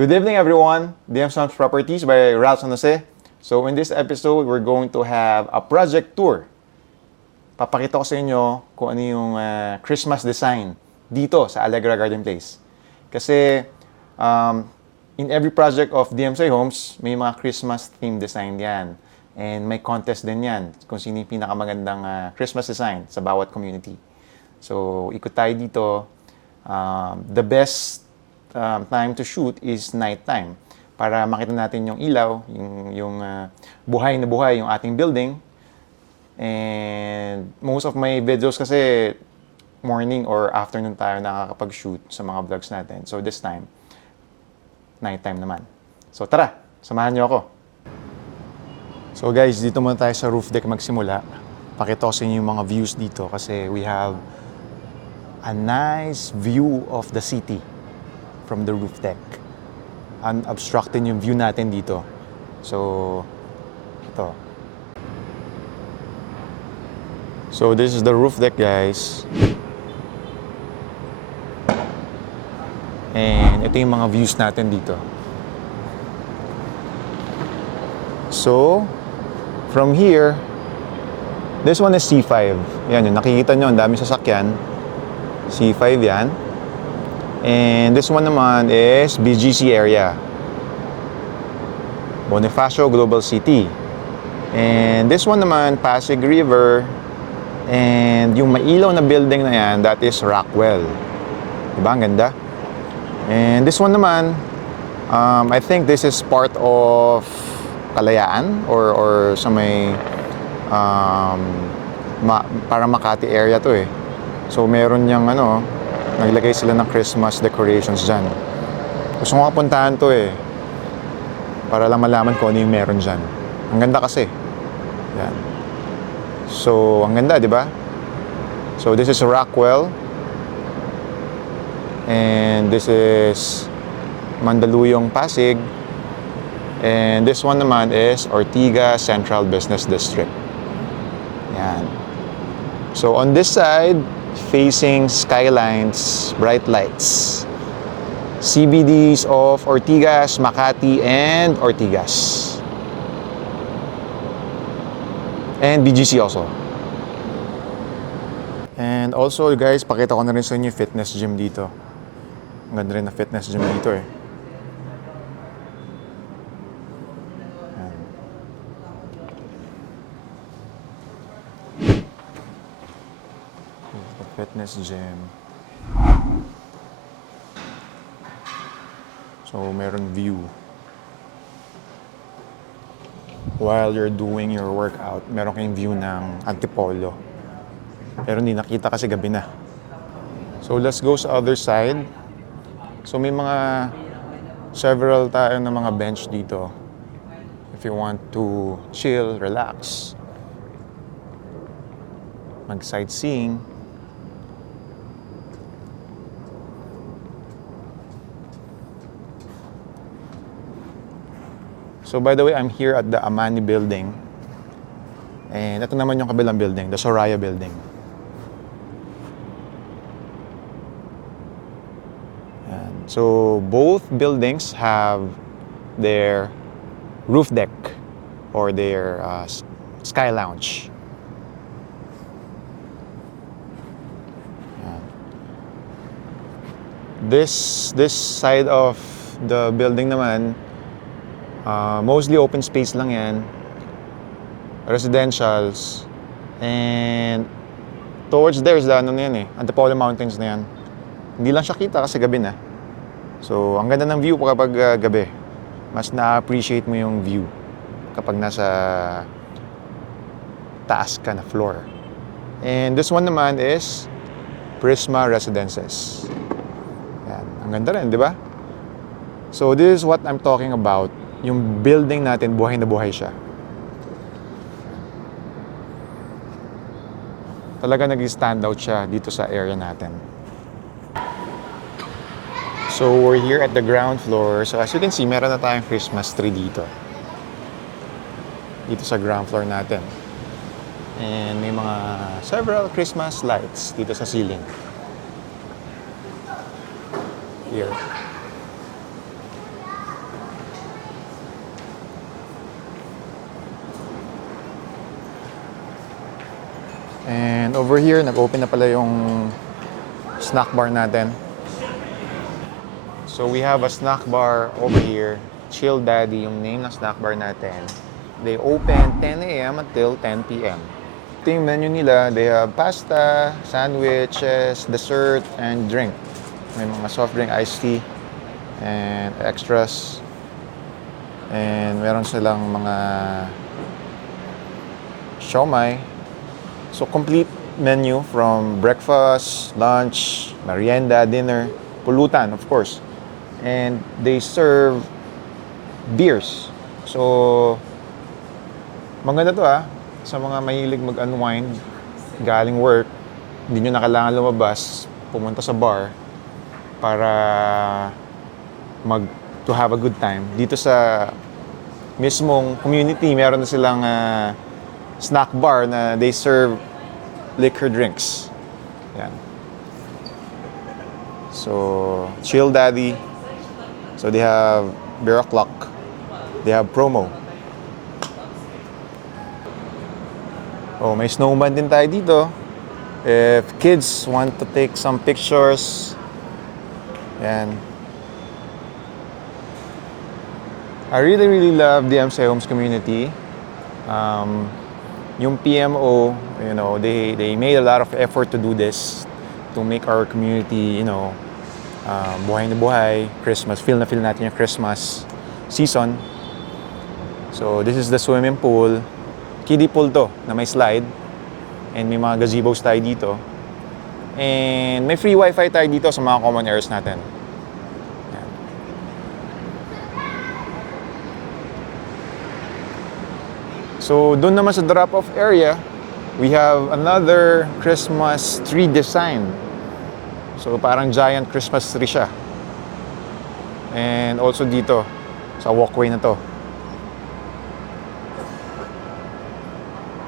Good evening, everyone. DM Sounds Properties by Ralph San Jose. So in this episode, we're going to have a project tour. Papakita ko sa inyo kung ano yung Christmas design dito sa Allegra Garden Place. Kasi in every project of DMCI Homes, may mga Christmas theme design yan. And may contest din yan kung sino yung pinakamagandang Christmas design sa bawat community. So ikot tayo dito. The best time to shoot is night time para makita natin yung ilaw, yung buhay na buhay yung ating building. And most of my videos kasi morning or afternoon tayo nakakapag-shoot sa mga vlogs natin. So this time, night time naman. So tara, samahan niyo ako. So guys, dito muna tayo sa roof deck magsimula. Pakita ko sa inyo yung mga views dito kasi we have a nice view of the city from the roof deck. Unobstructed yung view natin dito. So, ito. So, this is the roof deck, guys. And ito yung mga views natin dito. So, from here, this one is C5. Yan, yung nakikita nyo, ang dami sasakyan. C5 yan. And this one naman is BGC area. Bonifacio Global City. And this one naman, Pasig River. And yung mailaw na building na yan, that is Rockwell. Diba? Ang ganda. And this one naman, I think this is part of Kalayaan or sa may para Makati area to eh. So meron niyang naglagay sila ng Christmas decorations dyan. Gusto ko nga puntahan to eh. Para lang malaman ko ano yung meron dyan. Ang ganda kasi. Yan. So, ang ganda, di ba? So, this is Rockwell. And this is Mandaluyong, Pasig. And this one naman is Ortigas Central Business District. Yan. So, on this side, facing skylines, bright lights. CBDs of Ortigas, Makati, and Ortigas. And BGC also. And also, guys, pakita ko na rin sa inyo yung fitness gym dito. Ang ganda rin na fitness gym dito eh. Fitness gym. So, meron view. While you're doing your workout, meron kayong view ng Antipolo. Pero hindi nakita kasi gabi na. So, let's go sa other side. So, may several tayo na mga bench dito. If you want to chill, relax, mag-sightseeing. So by the way, I'm here at the Amani building. And ito naman yung kabilang building, the Soraya building. And so both buildings have their roof deck or their sky lounge. And this side of the building naman, mostly open space lang yan, residentials, and towards there is the Antipolo Mountains na yan. Hindi lang siya kita kasi gabi na. So, ang ganda ng view kapag gabi. Mas na-appreciate mo yung view kapag nasa taas ka na floor. And this one naman is Prisma Residences. Yan. Ang ganda rin, di ba? So, this is what I'm talking about. Yung building natin, buhay na buhay siya. Talaga nag-stand out siya dito sa area natin. So, we're here at the ground floor. So, as you can see, meron na tayong Christmas tree dito. Dito sa ground floor natin. And may mga several Christmas lights dito sa ceiling. Here. And over here, nag-open na pala yung snack bar natin. So we have a snack bar over here. Chill Daddy, yung name ng snack bar natin. They open 10 a.m. until 10 p.m. Ito yung menu nila. They have pasta, sandwiches, dessert, and drink. May mga soft drink, iced tea, and extras. And meron silang mga siomai. So complete menu from breakfast, lunch, merienda, dinner, pulutan of course. And they serve beers. So maganda to sa mga mahilig mag-unwind galing work, hindi nyo na kailangan lumabas, pumunta sa bar para to have a good time. Dito sa mismong community, meron na silang snack bar na they serve liquor drinks. Yan. So, Chill Daddy. So, they have beer o'clock. They have promo. Oh, may snowman din tayo dito. If kids want to take some pictures, yan. I really love the MCI Homes community. Yung PMO, they made a lot of effort to do this, to make our community, buhay na buhay, Christmas, feel na feel natin yung Christmas season. So this is the swimming pool. Kiddie pool to, na may slide. And may mga gazebos tayo dito. And may free wifi tayo dito sa mga common areas natin. Yan. So doon naman sa drop-off area, we have another Christmas tree design. So parang giant Christmas tree siya. And also dito, sa walkway na to.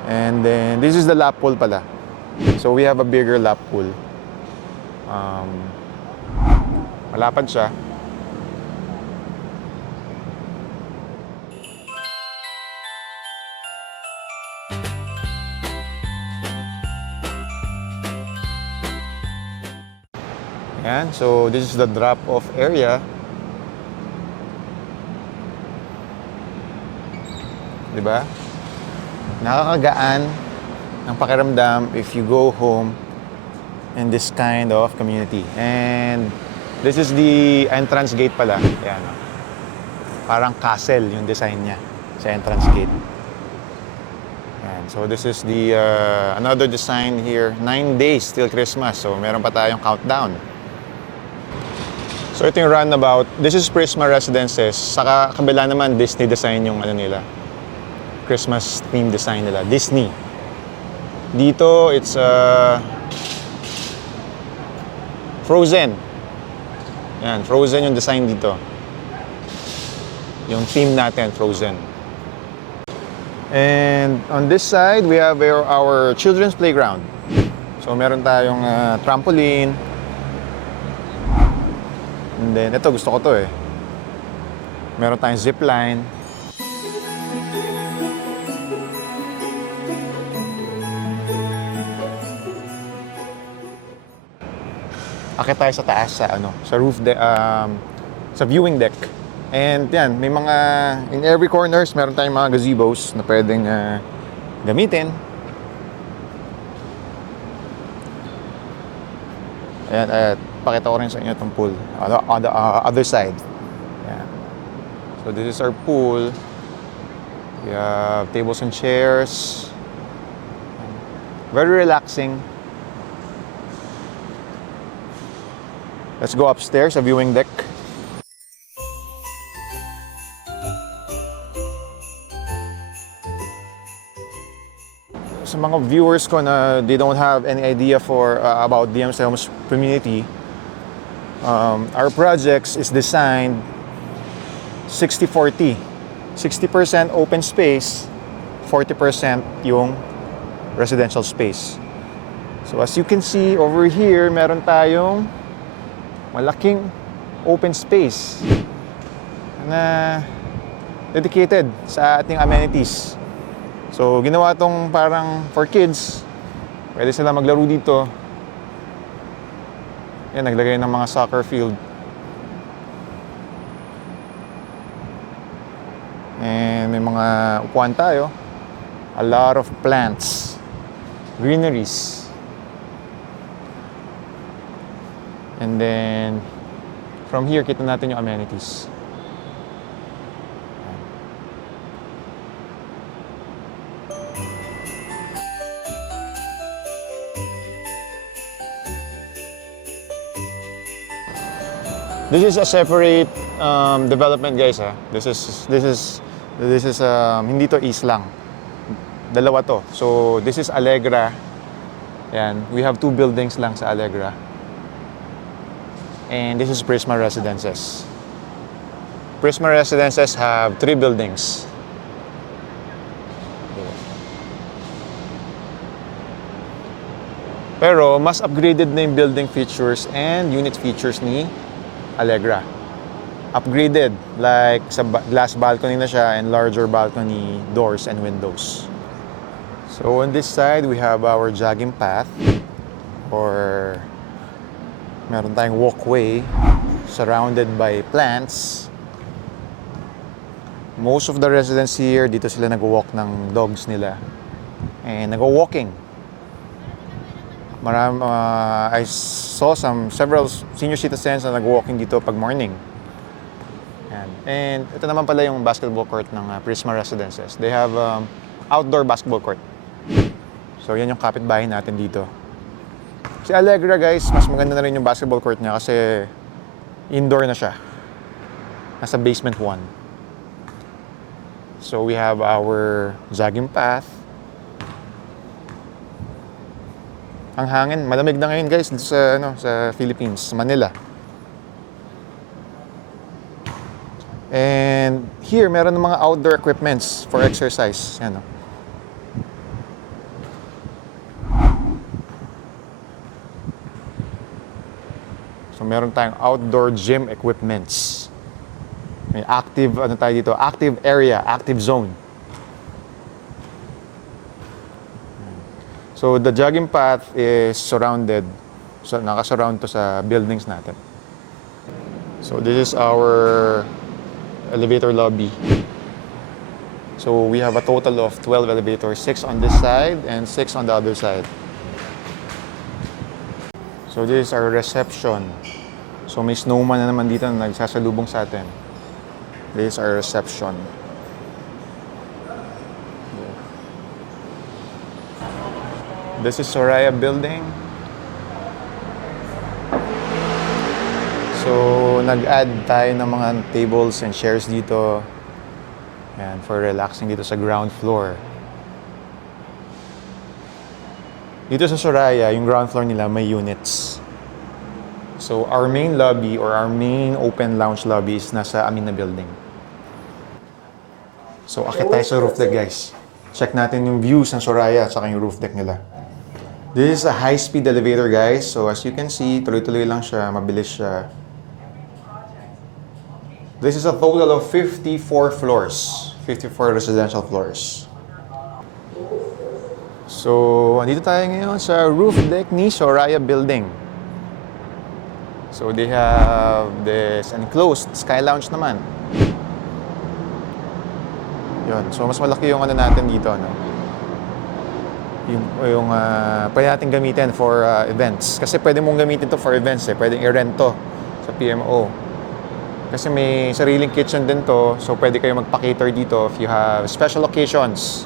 And then, this is the lap pool pala. So, we have a bigger lap pool. Malapad siya. Ayan. So, this is the drop-off area. Diba? Nakakagaan ang pakiramdam if you go home in this kind of community. And this is the entrance gate pala. Ayan, parang castle yung design niya sa entrance gate. Ayan. So this is the another design here. 9 days till Christmas. So meron pa tayong countdown. So ito yung roundabout. This is Prisma Residences. Sa kabila naman, Disney design yung nila. Christmas theme design nila. Disney. Dito, it's Frozen. Yan, Frozen yung design dito. Yung theme natin, Frozen. And on this side, we have our children's playground. So meron tayong trampoline. And then, ito gusto ko to Meron tayong zipline. Akit tayo sa taas sa roof sa viewing deck. And yan, may mga in every corners meron tayong mga gazebos na pwedeng gamitin. Ayan, at pakita ko rin sa inyo itong pool on the other side. Ayan. So this is our pool. We have tables and chairs. Very relaxing. Let's go upstairs, sa viewing deck. Sa mga viewers ko na they don't have any idea about the MCI Homes community, our projects is designed 60-40. 60% open space, 40% yung residential space. So as you can see over here, meron tayong malaking open space na dedicated sa ating amenities. So, ginawa tong parang for kids Pwede sila maglaro dito. Yan, naglagay ng mga soccer field. And may mga upuan tayo. A lot of plants. Greeneries. And then, from here, kita natin yung amenities. This is a separate development, guys. This is hindi to east lang. Dalawa to. So this is Allegra. Yan, we have 2 buildings lang sa Allegra. And this is Prisma Residences. Prisma Residences have 3 buildings. Pero mas upgraded na yung building features and unit features ni Allegra. Upgraded, like sa glass balcony na siya and larger balcony doors and windows. So on this side, we have our jogging path, or meron tayong walkway surrounded by plants. Most of the residents here, dito sila nag-walk ng dogs nila and nag-walking. I saw several senior citizens na nag-walking dito pag morning. And ito naman pala yung basketball court ng Prisma Residences. They have outdoor basketball court. So yan yung kapitbahay natin dito. Si Allegra, guys, mas maganda na rin yung basketball court niya kasi indoor na siya. Nasa basement 1. So we have our jogging path. Ang hangin, malamig na ngayon, guys, dito sa Philippines, Manila. And here, meron ng mga outdoor equipments for exercise. Yan, no? So meron tayong outdoor gym equipments. May active, active area, active zone. So the jogging path is surrounded, so nakasurround to sa buildings natin. So this is our elevator lobby. So we have a total of 12 elevators, 6 on this side and 6 on the other side. So this is our reception. So may snowman na naman dito na nagsasalubong sa atin. This is our reception. This is Soraya building. So, nag-add tayo ng mga tables and chairs dito. Yan, for relaxing dito sa ground floor. Dito sa Soraya, yung ground floor nila may units. So, our main lobby or our main open lounge lobby is nasa Amina building. So, akit tayo sa roof deck, guys. Check natin yung views ng Soraya at saka yung roof deck nila. This is a high-speed elevator, guys. So as you can see, tuloy-tuloy lang siya, mabilis siya. This is a total of 54 floors, 54 residential floors. So, andito tayo ngayon sa roof deck ni Soraya Building. So they have this enclosed sky lounge naman. Yun. So mas malaki yung natin dito, no? Yung pwede natin gamitin for events. Kasi pwede mong gamitin to for events Pwedeng i-rent to sa PMO. Kasi may sariling kitchen din to. So pwede kayo magpa-cater dito if you have special occasions.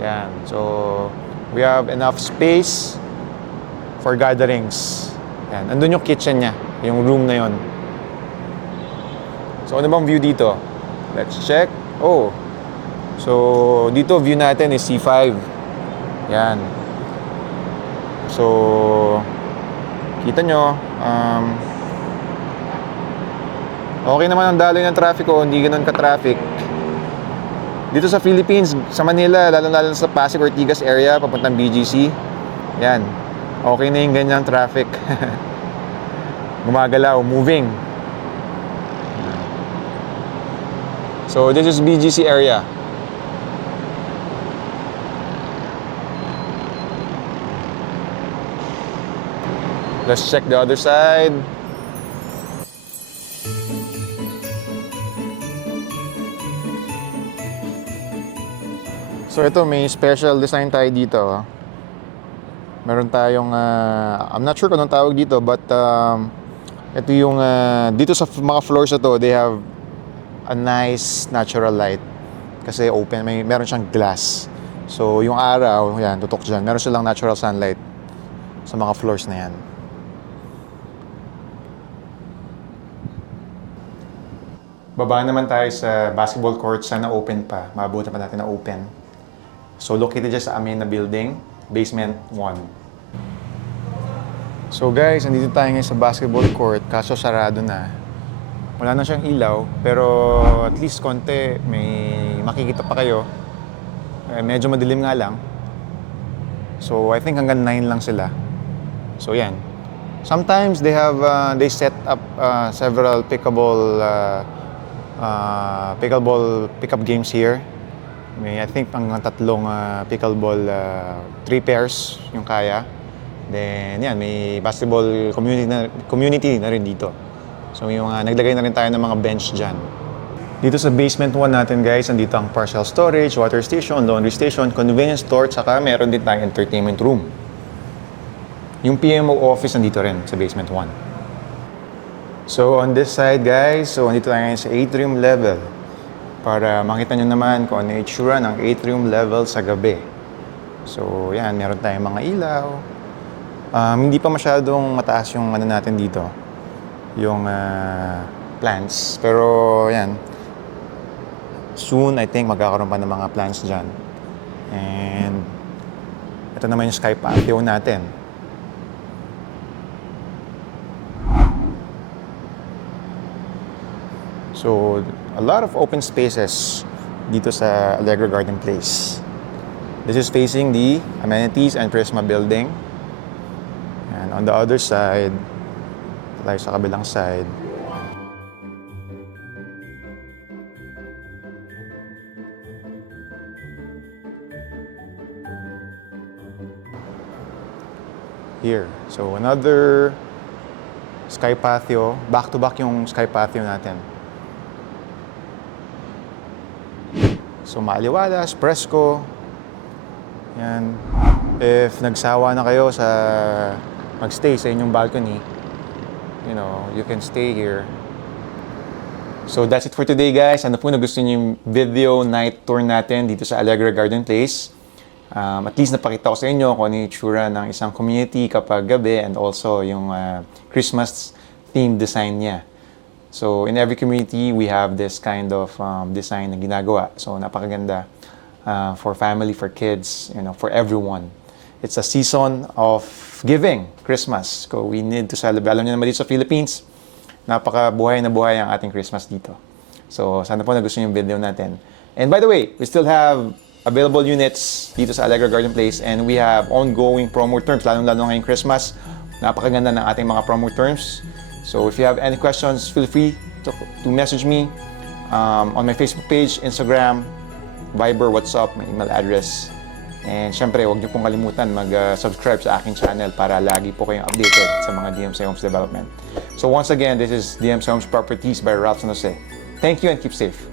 Yan. So we have enough space for gatherings. Yan. Andun yung kitchen niya. Yung room na yon. So ano bang view dito? Let's check. Oh. So dito view natin is C5. Yan. So, kita nyo, okay naman ang daloy ng trafiko, hindi ganun ka-traffic. Dito sa Philippines, sa Manila, lalo-lalo sa Pasig Ortigas area, papuntang BGC, yan, okay na yung ganyang traffic. Gumagalaw, moving. So, this is BGC area. Let's check the other side. So ito, may special design tayo dito. Meron tayong, I'm not sure kung anong tawag dito, but ito yung, dito sa mga floors na to, they have a nice natural light. Kasi open, meron siyang glass. So yung araw, yan, tutok dyan. Meron silang natural sunlight sa mga floors na yan. Baba naman tayo sa basketball court. Sana open pa. Mabuti pa natin na open. So located dyan sa amin na building, basement 1. So guys, nandito tayo ngayon sa basketball court, kaso sarado na. Wala na siyang ilaw, pero at least konti, may makikita pa kayo. Medyo madilim nga lang. So I think hanggang 9 lang sila. So yan. Sometimes they have, they set up several pickup games here. I think hanggang 3 pickleball, 3 pairs yung kaya. Then yan, may basketball community na rin dito. So may mga naglagay na rin tayo ng mga bench dyan. Dito sa basement 1 natin guys, nandito ang parcel storage, water station, laundry station, convenience store, saka meron din tayong entertainment room. Yung PMO office nandito rin sa basement 1. So on this side guys, so nandito tayo ngayon sa atrium level. Para makita nyo naman kung ano yung itsura ng atrium level sa gabi. So yan, meron tayong mga ilaw. Hindi pa masyadong mataas yung ano natin dito, yung plants. Pero yan, soon I think magkakaroon pa ng mga plants dyan. And ito naman yung sky patio natin. So a lot of open spaces dito sa Allegra Garden Place. This is facing the amenities and Prisma building. And on the other side, tayo sa kabilang side. Here. So another sky patio. Back to back yung sky patio natin. So maaliwalas, presko. Yan. If nagsawa na kayo sa magstay sa inyong balcony, you know, you can stay here. So that's it for today guys. Ano po nagustuhan niyo yung video night tour natin dito sa Allegra Garden Place. At least napakita ko sa inyo kung ano yung itsura ng isang community kapag gabi and also yung Christmas themed design niya. So in every community, we have this kind of design na ginagawa. So napakaganda for family, for kids, you know, for everyone. It's a season of giving, Christmas. So we need to celebrate. Alam niyo naman dito sa Philippines, napaka-buhay na buhay ang ating Christmas dito. So sana po nagustuhan yung video natin. And by the way, we still have available units dito sa Allegra Garden Place and we have ongoing promo terms, lalong-lalo ngayong Christmas. Napakaganda ng ating mga promo terms. So if you have any questions, feel free to message me on my Facebook page, Instagram, Viber, WhatsApp, my email address. And syempre, huwag niyo pong kalimutan mag-subscribe sa aking channel para lagi po kayong updated sa mga DMC Homes Development. So once again, this is DMC Homes Properties by Ralph San Jose. Thank you and keep safe.